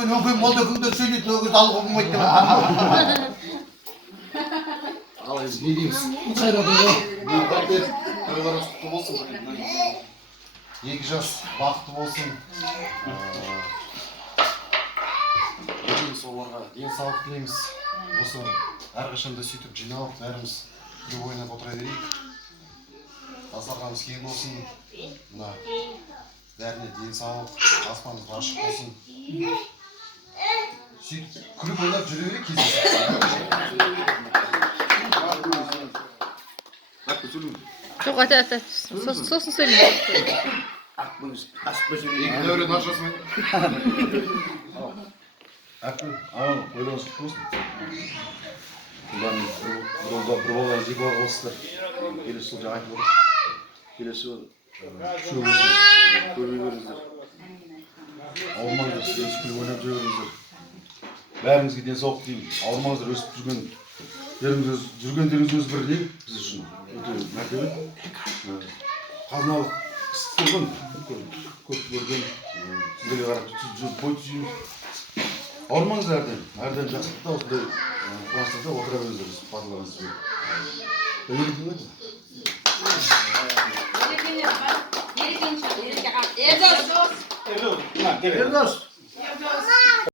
көрген өңкем молда күндер сөйлейді, өгіз алуға болмайды деп. Ал енді не дейміз? Тойларыңыз құтты болсын. 2 жас бақытты болсын. Оларға денсаулық тілейміз. Осы әрқашанда сөйтіп жиналып, бәріміз күліп ойнап отыра берейік. Дастарханымыз кең болсын. Мына бәріне денсаулық, аспанымыз ашық болсын. Сөйтіп күліп ойнап жүре берейік кездесіп. Жоқ, ата. Сосын сөйлеймін. Екі дәурен ашасымен. Әппін, ойлауыңыз құтты болсын. Бұлардың бір балалар екі бала қосыздар. Келесі жыл жаңа айтып отыр. Келесі жыл үшеу болсын, көрмей беріңіздер. Ауырмаңыздар, өсіп күліп ойнап жүре беріңіздер. Бәріңізге денсаулық тілеймін. Ауырмаңыздар, өсіп жүргендеріңіз бір не біз үшін өте мәртебе. Қазыналық істердің көп көрген сіздерге қарап бой түзейміз. Ауырмаңыздар әрден жақсылықта осындай қуаныштарда отыра беріңіздер, батыларыңыз сөйлеп. Ердос!